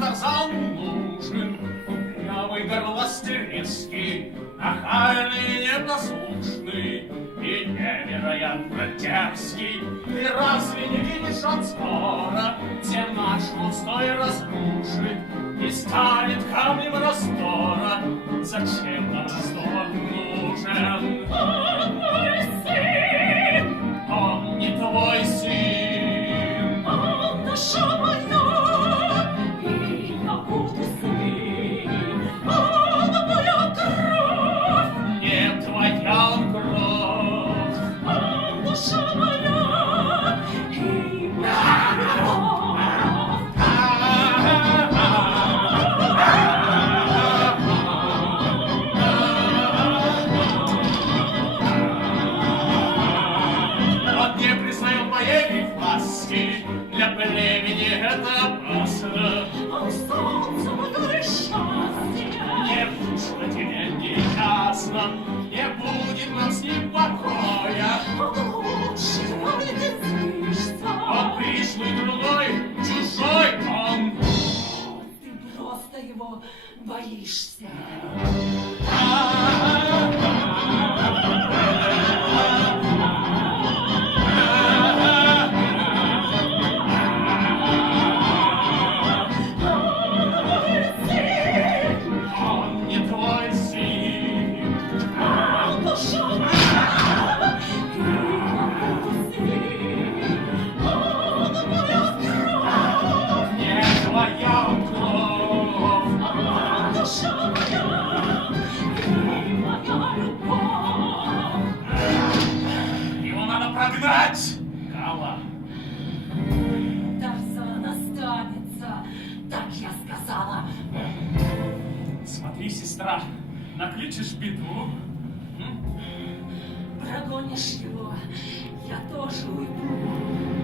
нам Тарзан нужен, упрямый, горластый, резкий, нахальный, непослушный и невероятно дерзкий. Ты разве не видишь, он скоро тем наш устой разрушит и станет камнем раздора? Зачем нам раздор нужен? Он мой сын, Он не твой сын, он душа моя, и я буду сын. Он моя кровь, не твоя кровь. он душа моя, и я кровь. Он не признает моей власти, для племени это опасно. Он солнце мое счастье, Не вышло тебе неясно, не будет нам с ним покоя. он лучше, коли ты злишься. Он пришлый другой, чужой он. Ты просто его боишься. Он не твой сын, Он душа моя, и я буду сын. Он моя кровь, не твоя кровь. он душа моя, и моя любовь. Его надо прогнать, Гала. Тарзан останется, так я сказала. Смотри, сестра, накличешь беду. Прогонишь его, я тоже уйду.